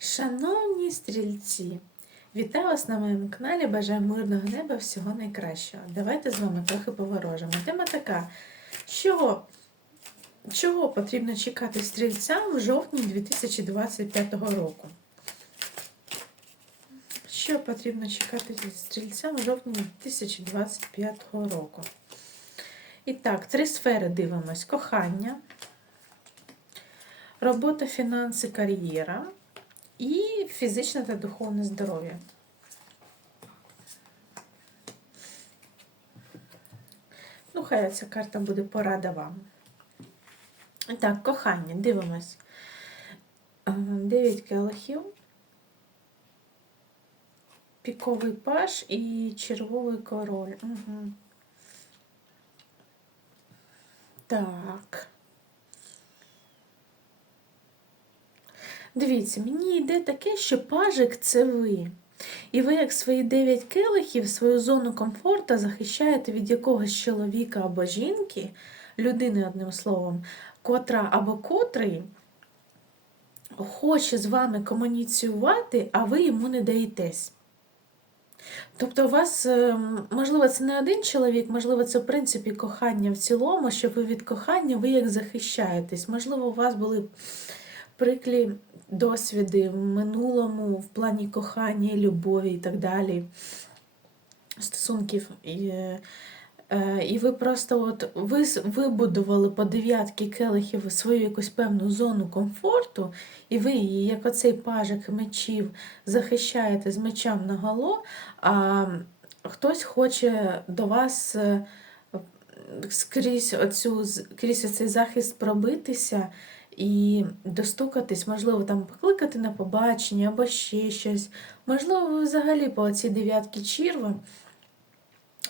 Шановні стрільці, вітаю вас на моєму каналі. Бажаю мирного неба, всього найкращого. Давайте з вами трохи поворожимо. Тема така, що, чого потрібно чекати стрільцям в жовтні 2025 року? Що потрібно чекати стрільцям в жовтні 2025 року? І так, три сфери дивимось: кохання, робота, фінанси, кар'єра і фізичне та духовне здоров'я. Ну, хай ця карта буде порада вам. Так, кохання, дивимось. Е, Дев'ять келихів, піковий паш і червовий король. Угу. Так. Дивіться, мені йде таке, що пажик це ви. І ви, як свої дев'ять келихів, свою зону комфорту захищаєте від якогось чоловіка або жінки, людини, одним словом, котра або котрий хоче з вами комуніціювати, а ви йому не даєтесь. Тобто, у вас, ем, можливо, це не один чоловік, можливо, це в принципі кохання в цілому, що ви від кохання ви як захищаєтесь. Можливо, у вас були приклі досвіди в минулому, в плані кохання, любові і так далі, стосунків. І, е, і ви просто от ви вибудували по дев'ятки келихів свою якусь певну зону комфорту, і ви її, як оцей пажик мечів, захищаєте з мечем наголо, а хтось хоче до вас е, скрізь оцю, крізь цей захист пробитися і достукатись, можливо, там покликати на побачення або ще щось. Можливо, ви взагалі по оцій дев'ятки черва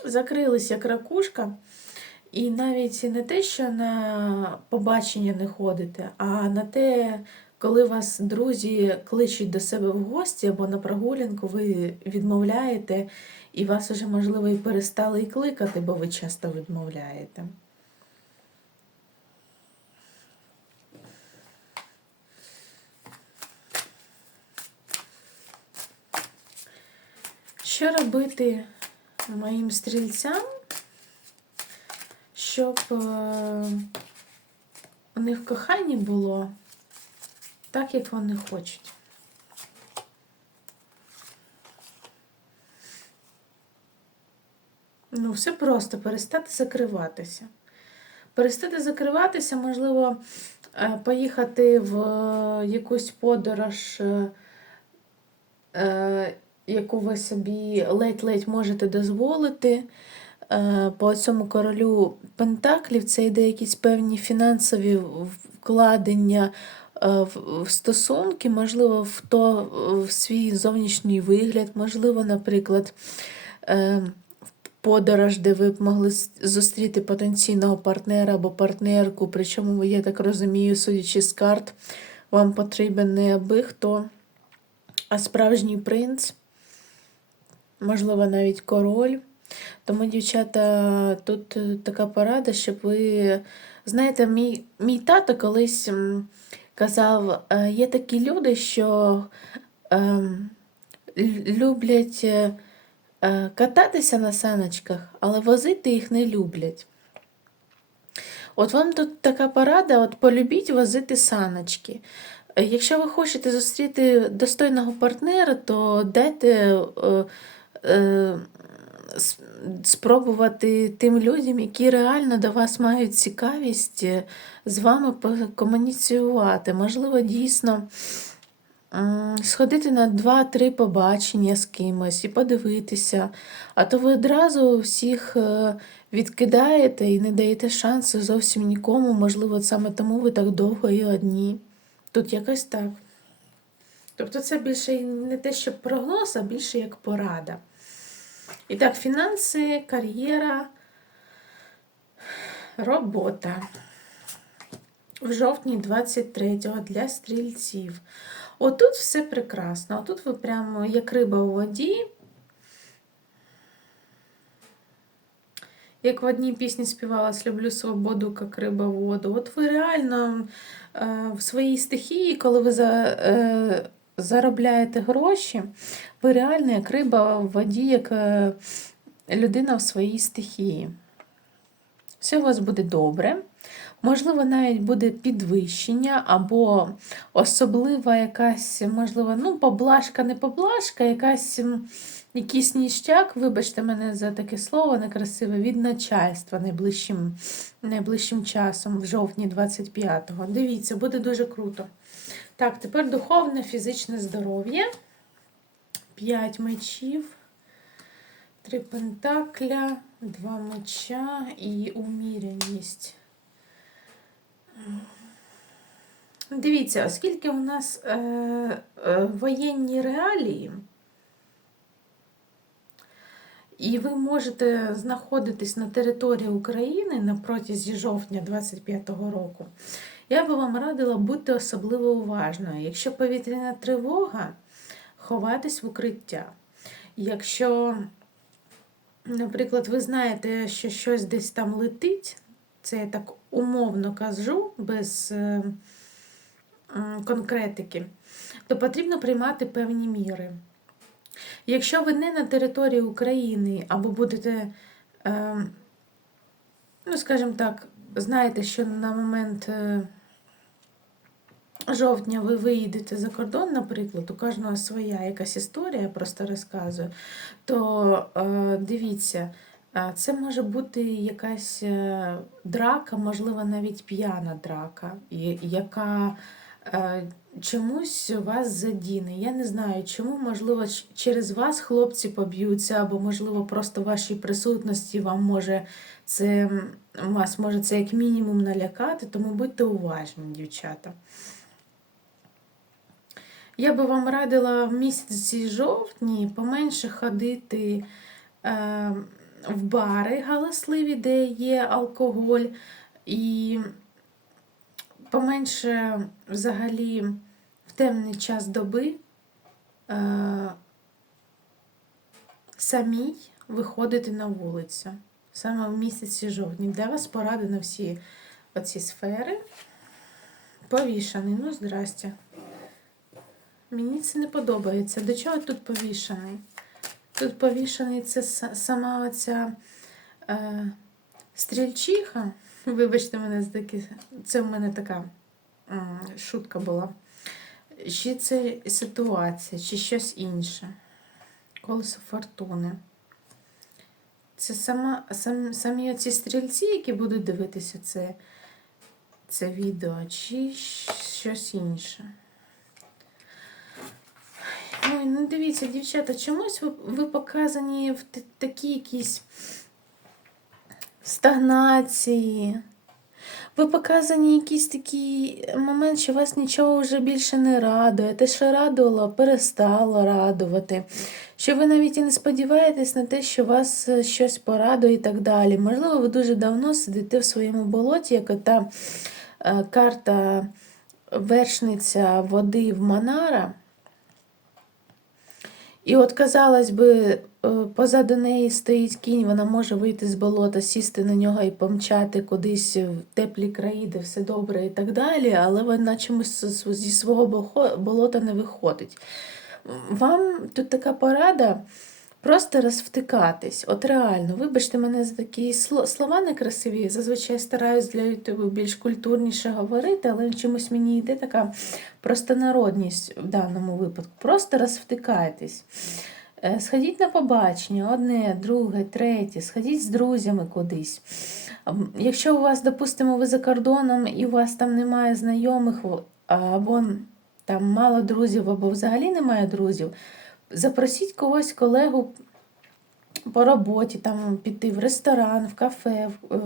закрились як ракушка, і навіть не те, що на побачення не ходите, а на те, коли вас друзі кличуть до себе в гості або на прогулянку, ви відмовляєте, і вас уже, можливо, і перестали і кликати, бо ви часто відмовляєте. Що робити моїм стрільцям, щоб е, у них кохання було так, як вони хочуть? Ну, все просто перестати закриватися. Перестати закриватися, можливо, е, поїхати в якусь подорож е, яку ви собі ледь-ледь можете дозволити. Е, по цьому королю Пентаклів це йде якісь певні фінансові вкладення е, в стосунки, можливо, в то в свій зовнішній вигляд, можливо, наприклад, е, подорож, де ви б могли зустріти потенційного партнера або партнерку, причому, я так розумію, судячи з карт, вам потрібен не аби хто, а справжній принц можливо, навіть король. Тому, дівчата, тут е, така порада, щоб ви. Знаєте, мій мій тато колись казав, «Е, є такі люди, що е, люблять е, кататися на саночках, але возити їх не люблять. От вам тут така порада, от полюбіть возити саночки. Якщо ви хочете зустріти достойного партнера, то дайте. Е, спробувати тим людям, які реально до вас мають цікавість е, з вами комуніціювати. Можливо, дійсно сходити на два-три побачення з кимось і подивитися, а то ви одразу всіх е, відкидаєте і не даєте шансу зовсім нікому, можливо, саме тому ви так довго і одні. Тут якось так. Тобто це більше не те, що прогноз, а більше як порада. І так, фінанси, кар'єра, робота. В жовтні 23-го для стрільців. Отут все прекрасно. Отут ви прямо як риба у воді. Як в одній пісні співалась Люблю свободу, як риба в воду. От ви реально е, в своїй стихії, коли ви за, е, заробляєте гроші, ви реально як риба в воді, як е, людина в своїй стихії. Все у вас буде добре. Можливо, навіть буде підвищення або особлива якась, можливо, ну, поблажка, не поблажка, якась, якийсь ніштяк, вибачте мене за таке слово некрасиве, від начальства найближчим, найближчим часом, в жовтні 25-го. Дивіться, буде дуже круто. Так, тепер духовне, фізичне здоров'я. П'ять мечів. Три пентакля, два меча і уміряність. Дивіться, оскільки у нас е, е, воєнні реалії, і ви можете знаходитись на території України на протязі жовтня 25-го року, я би вам радила бути особливо уважною. Якщо повітряна тривога, ховатись в укриття. Якщо Наприклад, ви знаєте, що щось десь там летить, це я так умовно кажу, без е, конкретики, то потрібно приймати певні міри. Якщо ви не на території України або будете, е, ну, скажімо так, знаєте, що на момент е, жовтня ви виїдете за кордон, наприклад, у кожного своя якась історія, я просто розказую, то е, дивіться, е, це може бути якась драка, можливо, навіть п'яна драка, яка чомусь вас задіне. Я не знаю, чому, можливо, через вас хлопці поб'ються, або, можливо, просто вашій присутності вам може це, вас може це як мінімум налякати, тому будьте уважні, дівчата. Я би вам радила в місяці жовтні поменше ходити е, в бари галасливі, де є алкоголь, і поменше взагалі в темний час доби е, самій виходити на вулицю. Саме в місяці жовтні. Для вас поради на всі оці сфери. Повішаний, ну здрастя. Мені це не подобається. До чого тут повішаний? Тут повішаний це сама оця е, стрільчиха. Вибачте мене за такі. Це в мене така шутка була. Чи це ситуація, чи щось інше. Колесо фортуни. Це сама, сам, самі оці стрільці, які будуть дивитися це, це відео, чи щось інше. Ой, ну дивіться, дівчата, чомусь ви, ви показані в т- такій якійсь стагнації. Ви показані якийсь такий момент, що вас нічого вже більше не радує. Те, що радувало, перестало радувати. Що ви навіть і не сподіваєтесь на те, що вас е, щось порадує і так далі. Можливо, ви дуже давно сидите в своєму болоті, як ота е, карта вершниця води в Манара. І от, казалось би, е, позаду неї стоїть кінь, вона може вийти з болота, сісти на нього і помчати кудись в теплі краї, де все добре і так далі, але вона чомусь зі свого болота не виходить. Вам тут така порада просто розвтикатись. От реально, вибачте мене за такі слова некрасиві. Зазвичай стараюсь для ютубу більш культурніше говорити, але чомусь мені йде така простонародність в даному випадку. Просто розвтикайтесь. Е, Сходіть на побачення, одне, друге, третє, сходіть з друзями кудись. Якщо у вас, допустимо, ви за кордоном і у вас там немає знайомих, або там мало друзів, або взагалі немає друзів, запросіть когось, колегу по роботі, там піти в ресторан, в кафе, е,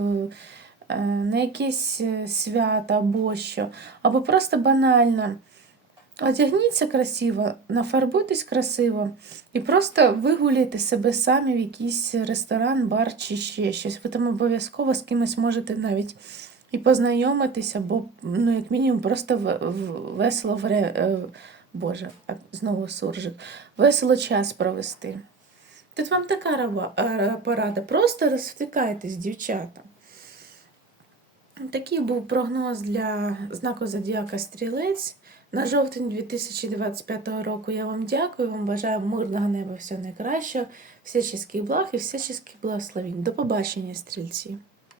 е, на якесь е, свято або що. Або просто банально. Одягніться красиво, нафарбуйтесь красиво і просто вигуляйте себе самі в якийсь ресторан, бар чи ще щось. Ви там обов'язково з кимось можете навіть і познайомитися, або, ну, як мінімум, просто весело Боже, знову суржик. Весело час провести. Тут вам така е, порада. Просто розвтикайтесь, дівчата. Такий був прогноз для знаку Зодіака Стрілець на жовтень 2025 року. Я вам дякую, вам бажаю мирного неба, всього найкращого, всяческих благ і всяческих благословень. До побачення, стрільці!